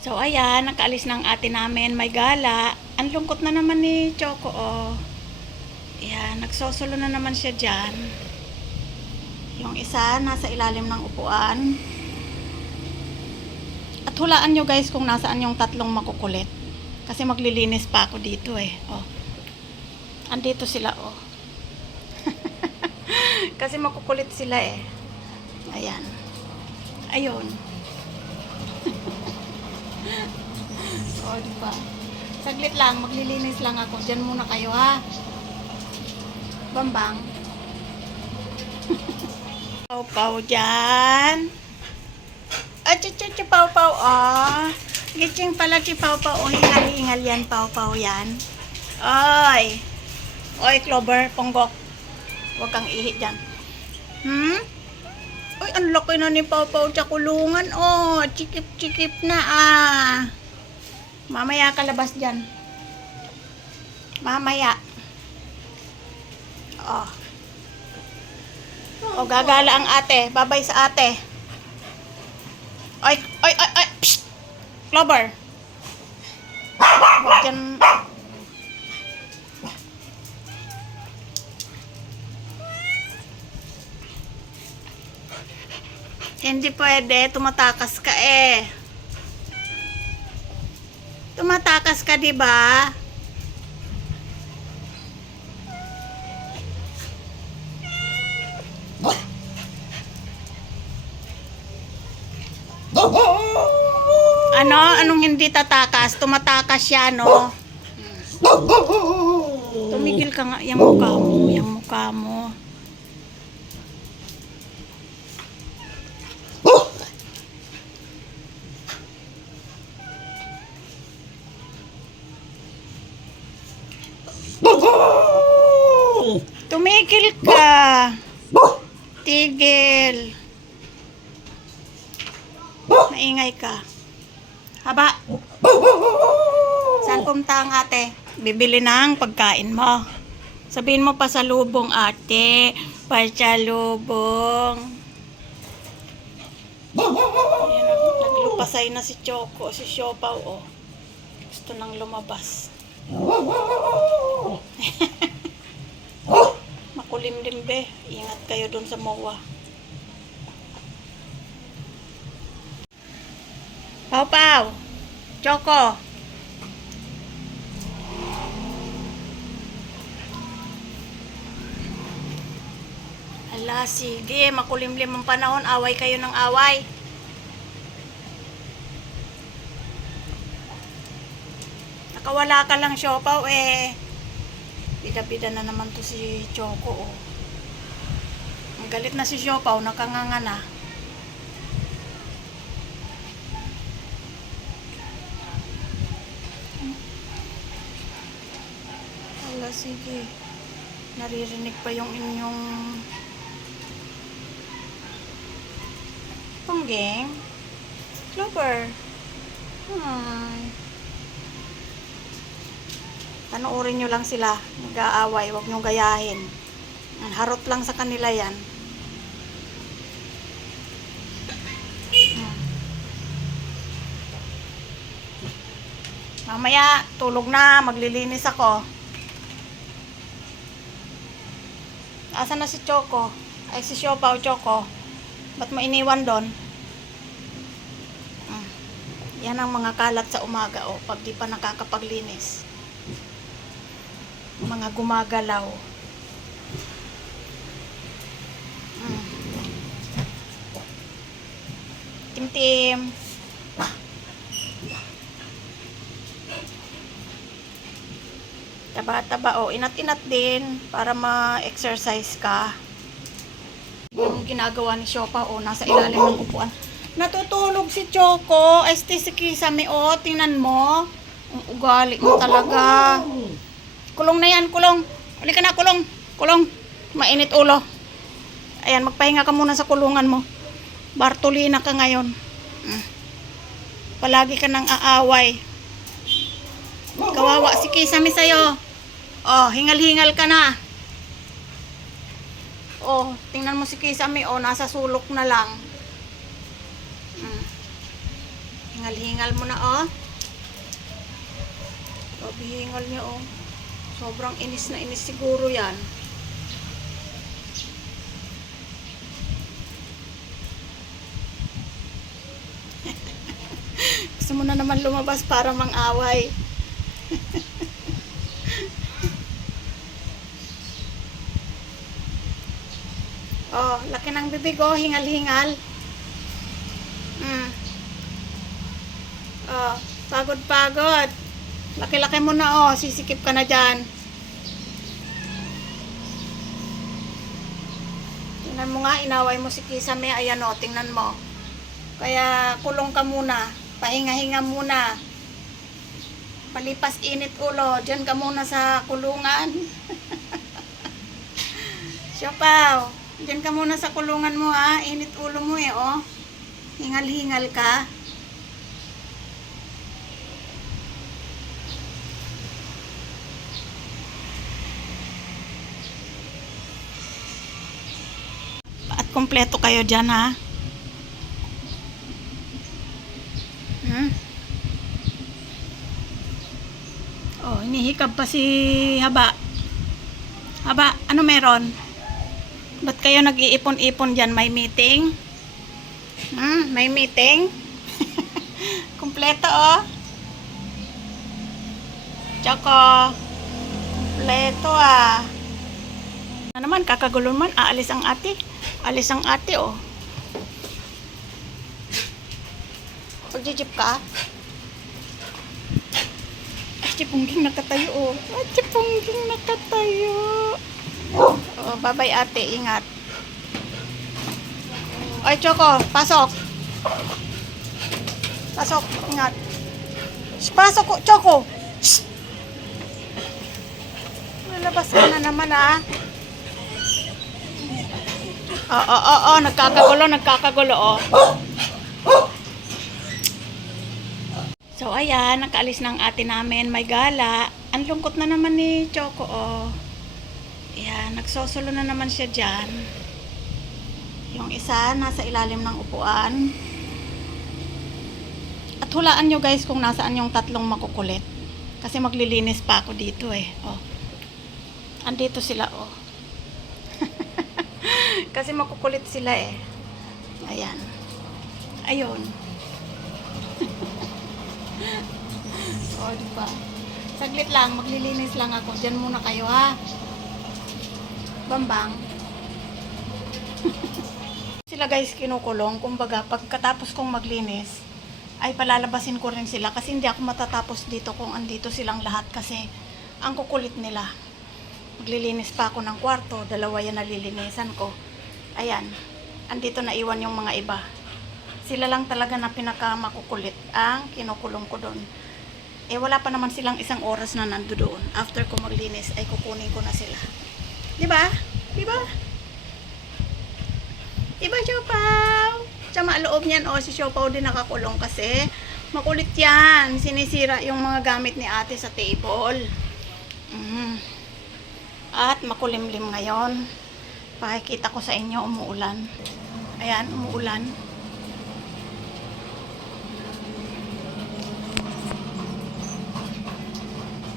So, ayan, nakaalis ng ate namin. May gala. Ang lungkot na naman ni Choco, oh. Ayan, nagsosolo na naman siya dyan. Yung isa, nasa ilalim ng upuan. At hulaan nyo guys kung nasaan yung tatlong makukulit. Kasi maglilinis pa ako dito eh. Oh. Andito sila, oh. Kasi makukulit sila eh. Ayan. Ayun. o, di ba? Saglit lang, maglilinis lang ako. Diyan muna kayo, ha? Bambang. Pau-pau dyan. Ah, chuchu pau-pau, ah. Gitsing pala si pau-pau. O, hingal-hingal yan, pau-pau yan. Oy. Oy, Clover, ponggok. Huwag kang ihi dyan. Hmm? Uy, ang laki na ni Pau Pau sa kulungan. Oh, chikip-chikip na ah. Mamaya ka labas dyan. Mamaya. Oh. Oh, gagala ang ate. Babay sa ate. Ay, ay, ay, ay. Psst! Clover. Huwag Hindi pwede, tumatakas ka eh. Tumatakas ka, 'di ba? Ano? Anong hindi tatakas? Tumatakas siya, no? Tumigil ka nga, yung mukha mo, yung mukha mo. Tumigil ka. Tigil. Maingay ka. Haba. Saan pumunta ang ate? Bibili ng pagkain mo. Sabihin mo pa sa lubong ate. Pasalubong. Ayan, nag- naglupasay na si Choco, si Siopaw, oh. Gusto nang lumabas. Makulimlim be. Ingat kayo dun sa MOA. Pau Pau! Choco! Ala, sige. Makulimlim ang panahon. Away kayo ng away. Nakawala ka lang, Siopaw, eh. Bida-bida na naman to si Choco, oh. Ang galit na si Siopaw, nakanganga na. Wala, sige. Naririnig pa yung inyong... Pungging? Clover? Hi. Panoorin nyo lang sila. Nag-aaway. Huwag nyo gayahin. Harot lang sa kanila yan. Mamaya, tulog na. Maglilinis ako. Asan na si Choco? Ay, si Siopaw Choco. Ba't mo iniwan doon? Hmm. Yan ang mga kalat sa umaga, o. Pag di pa nakakapaglinis mga gumagalaw. Mm. Tim-tim. Taba-taba. O, inat-inat din para ma-exercise ka. Yung ginagawa ni Shopa, o, nasa ilalim ng upuan. Natutulog si Choco. Este si Kisame, o. Tingnan mo. Ang ugali mo talaga. Kulong na yan, kulong. Uli ka na, kulong. Kulong. Mainit ulo. Ayan, magpahinga ka muna sa kulungan mo. Bartolina ka ngayon. Mm. Palagi ka nang aaway. Kawawa si Kisame sa'yo. Oh, hingal-hingal ka na. Oh, tingnan mo si Kisame. Oh, nasa sulok na lang. Mm. Hingal-hingal mo na, oh. Oh, bihingal niya, oh. Sobrang inis na inis siguro yan. Gusto mo na naman lumabas para mang-away. oh, laki ng bibig, oh. Hingal-hingal. Mm. Oh, pagod-pagod. Laki-laki mo na, oh. Sisikip ka na dyan. Tingnan mo nga, inaway mo si Kisame. Ayan, oh. Tingnan mo. Kaya kulong ka muna. Pahinga-hinga muna. Palipas init ulo. Diyan ka muna sa kulungan. Siopaw. Diyan ka muna sa kulungan mo ha. Init ulo mo eh oh. Hingal-hingal ka. Kompleto kayo dyan ha. Hmm? Oh, hinihikab pa si Haba. Haba, ano meron? Ba't kayo nag-iipon-ipon dyan? May meeting? Hmm, may meeting? Kompleto, oh. Choco. Kompleto, ah. Ano naman, kakagulo man. Aalis ang ate. Alis ang ate, oh. Pagjijip ka? Ay, Chipungging nakatayo, oh. Ay, Chipungging nakatayo. Oh, bye-bye ate, ingat. Ay, Choco, pasok. Pasok, ingat. Pasok, Choco. Shh. Lalabas ka na naman, ah. Oo, oo, oo, nagkakagulo, nagkakagulo, oh. So, ayan, nakaalis ng ate namin. May gala. Ang lungkot na naman ni Choco, oh. Ayan, nagsosolo na naman siya dyan. Yung isa, nasa ilalim ng upuan. At hulaan nyo guys kung nasaan yung tatlong makukulit. Kasi maglilinis pa ako dito eh. Oh. Andito sila, oh. Kasi makukulit sila eh. Ayan. Ayun. oh, diba? Saglit lang, maglilinis lang ako. Diyan muna kayo ha. Bambang. sila guys kinukulong. Kumbaga, pagkatapos kong maglinis, ay palalabasin ko rin sila kasi hindi ako matatapos dito kung andito silang lahat kasi ang kukulit nila. Maglilinis pa ako ng kwarto, dalawa yan nalilinisan ko. Ayan, andito na iwan yung mga iba. Sila lang talaga na pinaka makukulit ang kinukulong ko doon. Eh wala pa naman silang isang oras na nando doon. After ko maglinis ay kukunin ko na sila. Di ba? Di ba? Di ba, Siopaw? Sa loob niyan, oh, si Siopaw din nakakulong kasi makulit yan. Sinisira yung mga gamit ni ate sa table. Mm. At makulimlim ngayon. Pakikita ko sa inyo, umuulan. Ayan, umuulan.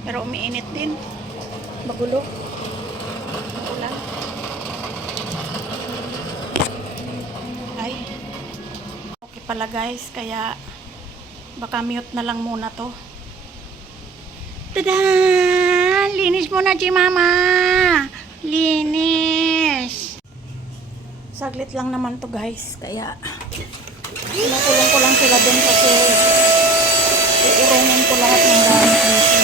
Pero umiinit din. Magulo. Ulan. Ay. Okay pala guys, kaya baka mute na lang muna to. Tada! Mo na, Mama! Linis! Saglit lang naman to guys, kaya Pinakulong ko lang sila dun kasi iurungin ko lahat ng gamit dito.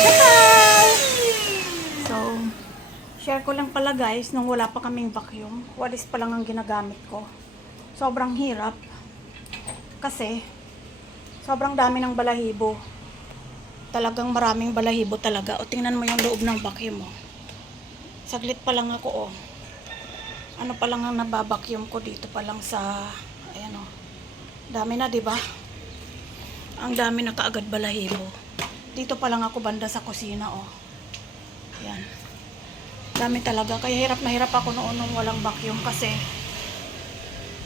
Bye! So, share ko lang pala guys, nung wala pa kaming vacuum, walis pa lang ang ginagamit ko. Sobrang hirap. Kasi, sobrang dami ng balahibo. Talagang maraming balahibo talaga. O tingnan mo yung loob ng vacuum mo. Saglit pa lang ako, oh. Ano pa lang ang nababacuum ko dito pa lang sa, ayan oh. Dami na, di ba? Ang dami na kaagad balahibo. Dito pa lang ako banda sa kusina, oh. Yan. Dami talaga. Kaya hirap na hirap ako noon nung walang vacuum kasi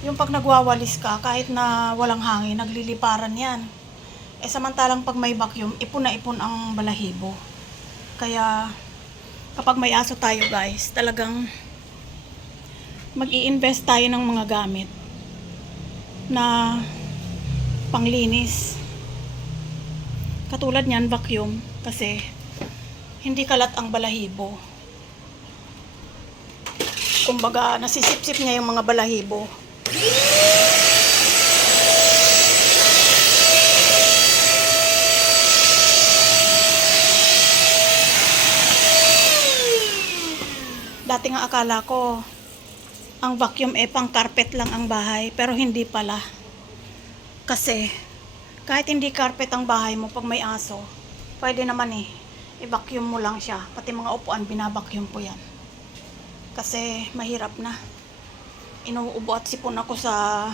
yung pag nagwawalis ka, kahit na walang hangin, nagliliparan yan. Eh samantalang pag may vacuum, ipon na ipon ang balahibo. Kaya kapag may aso tayo guys, talagang mag invest tayo ng mga gamit na panglinis. Katulad niyan, vacuum. Kasi hindi kalat ang balahibo. Kumbaga, nasisip-sip niya yung mga balahibo. Dati nga akala ko, ang vacuum eh pang carpet lang ang bahay, pero hindi pala. Kasi, kahit hindi carpet ang bahay mo pag may aso, pwede naman eh, i-vacuum mo lang siya. Pati mga upuan, binabacuum ko yan. Kasi, mahirap na. Inuubo at sipon ako sa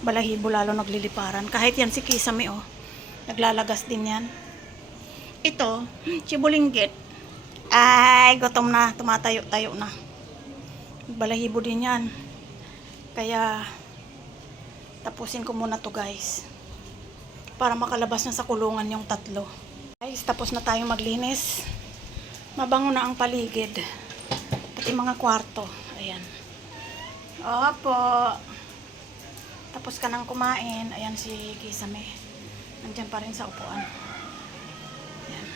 balahibo lalo nagliliparan. Kahit yan si Kisame oh, naglalagas din yan. Ito, chibulinggit. Ay, gutom na. Tumatayo-tayo na. Balahibo din yan. Kaya, tapusin ko muna to guys. Para makalabas na sa kulungan yung tatlo. Guys, tapos na tayong maglinis. Mabango na ang paligid. Pati mga kwarto. Ayan. Opo. Tapos ka nang kumain. Ayan si Kisame. Nandiyan pa rin sa upuan. Ayan.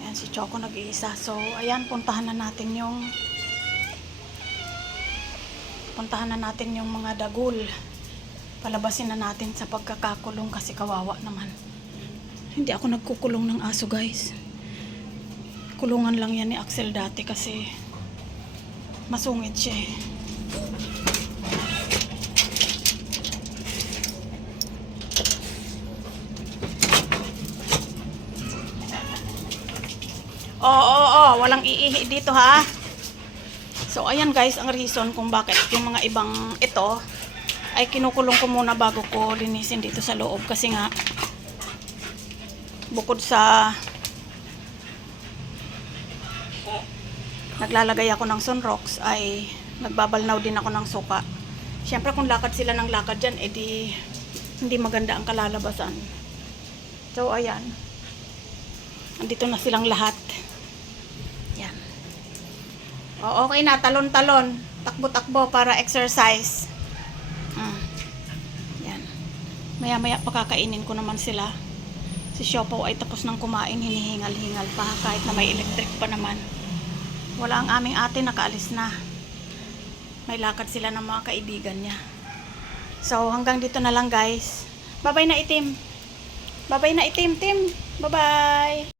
Ayan si Choco nag-iisa. So, ayan, puntahan na natin yung puntahan na natin yung mga dagul. Palabasin na natin sa pagkakakulong kasi kawawa naman. Hindi ako nagkukulong ng aso, guys. Kulungan lang yan ni Axel dati kasi masungit siya eh. Oo, oo, oo. Walang iihi dito ha. So, ayan guys, ang reason kung bakit yung mga ibang ito ay kinukulong ko muna bago ko linisin dito sa loob. Kasi nga, bukod sa naglalagay ako ng sunrocks ay nagbabalnaw din ako ng suka. Siyempre kung lakad sila ng lakad dyan, edi hindi maganda ang kalalabasan. So, ayan. Andito na silang lahat. Yan. O, okay na. Talon-talon. Takbo-takbo para exercise. Mm. Yan. Maya-maya pakakainin ko naman sila. Si Siopaw ay tapos ng kumain. Hinihingal-hingal pa kahit na may electric pa naman. Wala ang aming ate. Nakaalis na. May lakad sila ng mga kaibigan niya. So, hanggang dito na lang guys. Bye-bye na itim. Bye-bye na itim, Tim. Bye-bye.